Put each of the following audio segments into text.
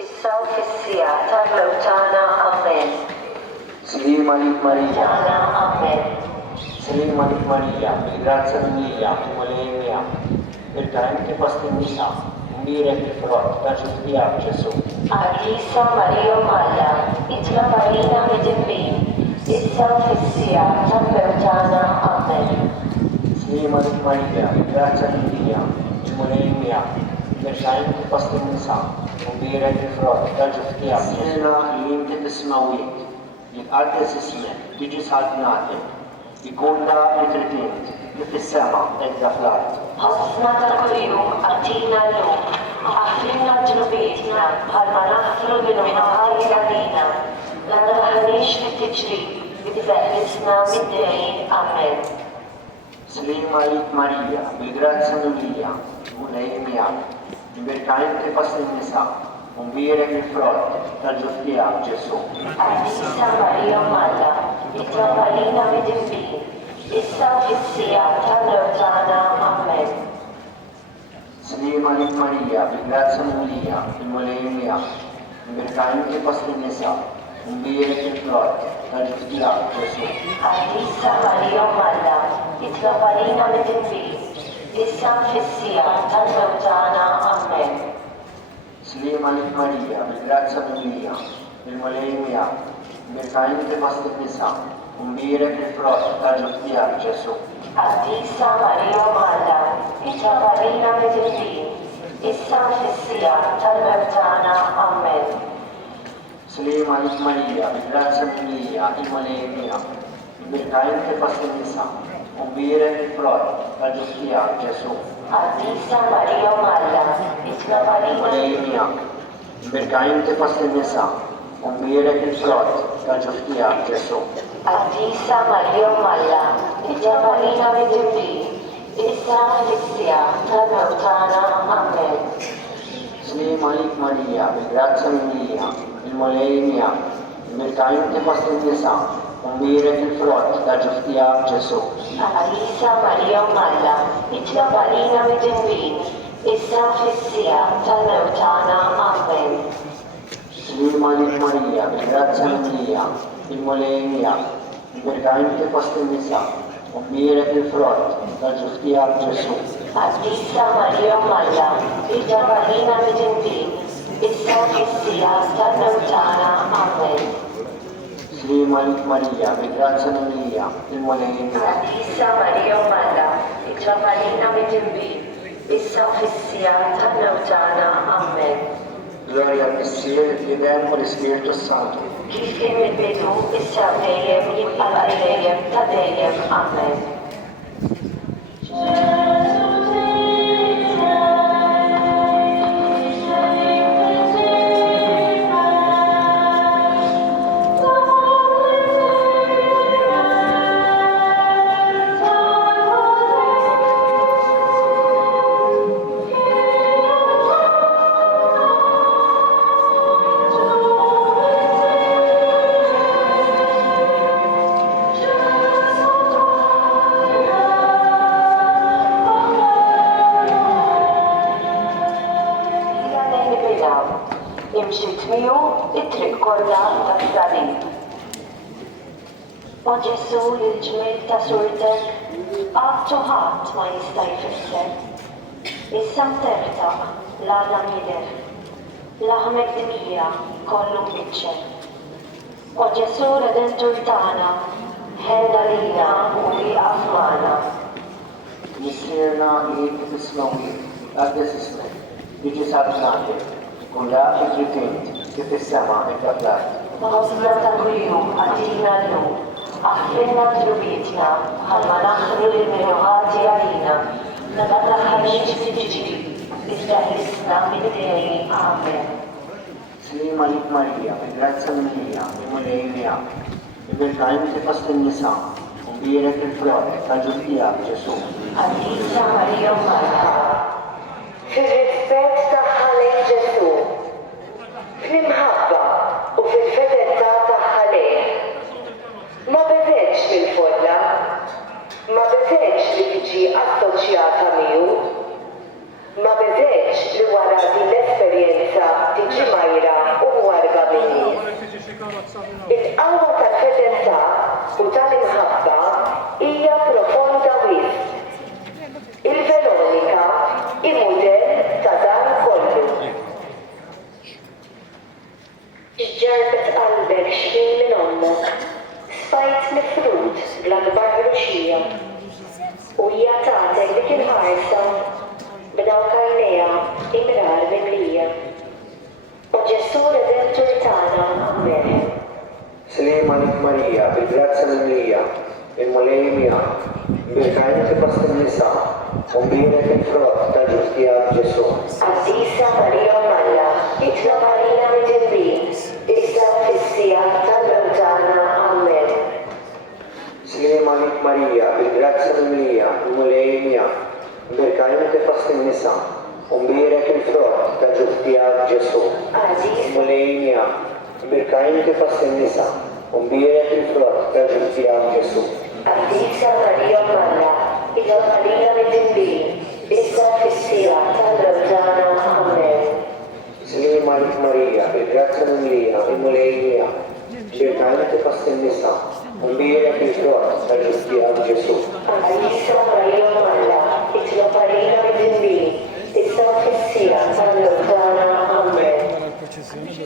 issa u fis-sija tal-mewtana amen. Salim Alik Marija, Amen. Salim Alik Marija, bil-grazza mija, il-mulejmija, bil-tajm tifastin nisa, mbirek il-frott, tal-ġustija b'Ġesu. Għadisa Marija Malla, itla Marina mid-dimbin, issa u fis-sija tal-mewtana amen. Salim Alik Marija, bil-grazza mija, il-mulejmija, bil-tajm tifastin nisa, mbirek il-frott, tal-ġustija b'Ġesu. Sena li jinti tismawiet, jitqaddes ismek, tiġi sħadnatek, ikunna ritritint, li fis-sema edda fl-art. Ħafna ta' kuljum għatina l-lum, għafrinna ġnubietna bħalma naħfru l-minħati għalina, la naħanix fit-tiġri, bid-beħlisna mid-dejn, amen. Salim Alik Marija, bil-grazza mija, mulejmija, bil-tajm tifastin nisa, mbirek il-frott, tal-ġustija b'Ġesu. Għadisa Marija Malla, itla Marina mid-dimbin, issa u fis-sija tal-mewtana amen. Salim Alik Marija, bil-grazza mija, il-mulejmija, bil-tajm tifastin nisa, mbirek il-frott, tal-ġustija b'Ġesu. Għadisa Marija Malla, itla Marina mid-dimbin, issa u fis-sija tal-mewtana amen. Salim Alik Marija, bil-grazza mija, il-mulejmija, bil-tajm tifastin nisa, mbirek il-frott, tal-ġustija b'Ġesu. Għadisa Marija Malla, itla Marina mid-dimbin, issa u fis-sija tal-mewtana amen. Salim Alik Marija, bil-grazza mija, il-mulejmija, bil-tajm tifastin nisa, mbirek il-frott, tal-ġustija b'Ġesu. Għadisa Marija Malla, itla Marina Mulejmija, bil-tajm tifastin nisa, mbirek il-frott, tal-ġustija b'Ġesu. Għadisa Marija Malla, itla Marina mid-dimbin, issa u fis-sija tal-mewtana amen. Salim Alik Marija, bil-grazza mija, il-mulejmija, bil-tajm tifastin nisa, mbirek il-frott, tal-ġustija b'Ġesu. Għadisa Marija Malla, itla Marina mid-dimbin, issa u fis-sija tal-mewtana amen. Salim Alik Marija, bil-grazza mija, il-mulejmija, bil-tajm tifastin nisa, mbirek il-frott, tal-ġustija b'Ġesu. Għadisa Marija Malla, itla Marina mid-dimbin, issa u fis-sija tal-mewtana amen. Salim Alik Marija, bil-grazza mija, il-mulejmija, Għadisa Marija Malla, itla Marina mid-dimbin, issa u fis-sija tal-mewtana amen. Gloria al Signore, all'Idem e Spirito Santo. Kif kien il-bidu, issa u dejjem jibqa' dejjem ta' dejjem amen. Imxiet miegħu it-triq kollha tas-salib. O Ġesu l-ġmiel ta' surtek, għadtu ħadd ma jista' jfisser. Issa tertaq l-għala mider, laħmek dimija kollu mbiċċer. O Ġesu redentur tagħna, ħella lina u wieqaf magħna. Nisirna jgħid tismawi, għaddes ismek, jiġi sabnatek, kulla ritint, kif is-sema edda fl-art. Ħafna ta' kuljum għatina l-lum, għafrinna ġnubietna bħalma naħfru l-minħati għalina, la naħħarix fit-tiġri, bid-beħlisna mid-dejn amen. Salim Alik Marija, bil-grazza mija, il-mulejmija, bil-tajm tifastin nisa, mbirek il-frott, tal-ġustija b'Ġesu. Għadisa Marija Malla, fil-rispett tagħha lejn Ġesu, fl-imħabba u fil-fedeltà tagħha lejh. Ma beżgħetx mill-folla, ma beżgħetx li tiġi assoċjata miegħu, Ma beżgħetx li wara din l-esperjenza tiġi majra u warga min-nies. Il-qawwa tal-fedeltà u tal-imħabba hija profonda wisq. Il-Veronika hi mudell ta' dan kollu. Ġġarbet qalbek x'kien minn ommek, spajt mifrud bl-akbar ħruxija. U hija tagħtek dik il-ħarsa b'dawk għajnejha imrar mimlija. U Ġesu Redentur tagħna Amen. Slima lik Marija, bil-grazza mimlija, il-mulejmija, bil-kajn fost in-nisa, u mbienek il-frott ta' ġustijak Ġesu. Addisa Marija Malla, itlob għalina mit-tinbih, issa fis-sija tal-mewt tagħna Amen. Slima lik Marija, bil-grazza mimlija, il-mulejmija, bil-kajn fost in-nisa, u mbienek il-frott ta' ġustijak Ġesu. Mulejmija, bil-kajn fost in-nisa, u mbienek il-frott ta' ġustijak Ġesu. Addisa Marija Malla, itlob għalina mit-tinbih, issa fis-sija tal-mewt tagħna Amen. Slima lik Marija, bil-grazza mimlija, il-mulejmija, bil-kajn fost in-nisa, u mbienek il-frott ta' ġustijak Ġesu. Addisa Marija Malla, itlob għalina mit-tinbih, issa fis-sija tal-mewt tagħna Amen.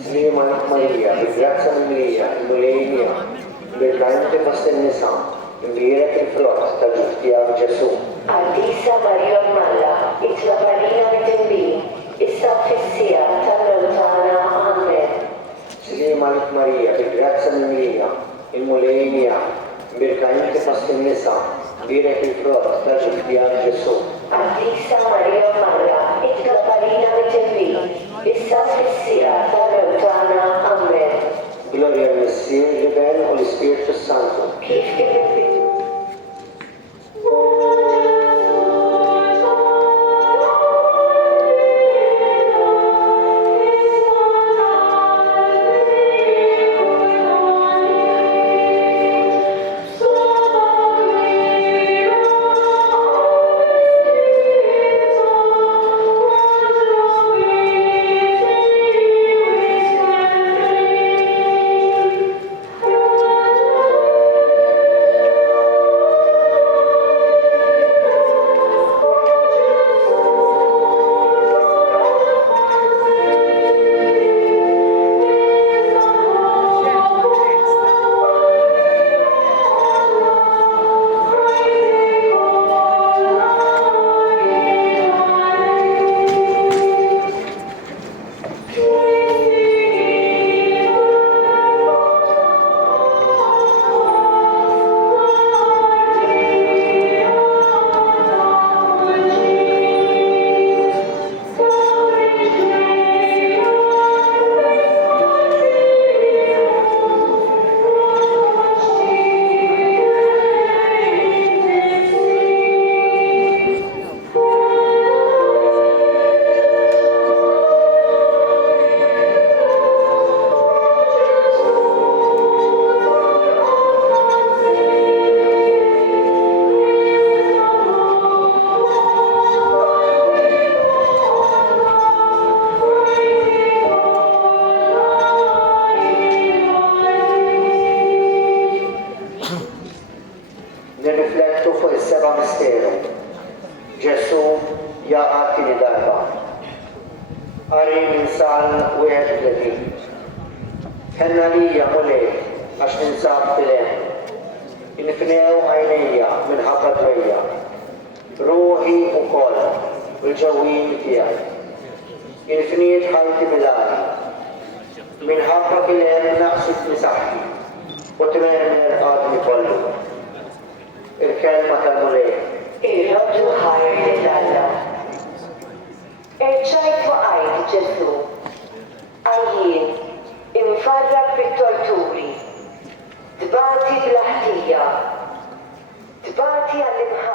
Slima lik Marija, bil-grazza mimlija, il-mulejmija, bil-kajn fost in-nisa, u mbienek il-frott ta' ġustijak Ġesu. Addisa Marija Malla, itlob għalina mit-tinbih, issa fis-sija tal-mewt tagħna Amen. Slima lik Marija, bil-grazza mimlija, il-mulejmija, bil-kajn fost in-nisa, u mbienek il-frott ta' ġustijak Ġesu. Addisa Marija Malla, itlob għalina mit-tinbih, issa fis-sija tal-mewt tagħna Amen. Gloria al Messie, l'Eben o l'Spirito Santo. Kif kien il-bidu. Nirriflettu fuq is-seba' misteru. Ġesu jaqgħad tieni darba. Qari minn Salm 31. Ħenna lija mulej għax ninsab fil-hemm. Infnew għajnejja minħabba dwejja. Ruħi wkoll il-ġewwin tiegħi. Infniet ħajti bil-għali. Minħabba fil-hemm naqsit misaħħi u tmermer għadni kollu. Il-kelma tal-mulej. Il-Rabbu ħajr lil-Alla. Erġajt waqajt Ġesu. Għajjien, infarrak bit-torturi. Tbati bl-ħtija. Tbati għall-imħabba.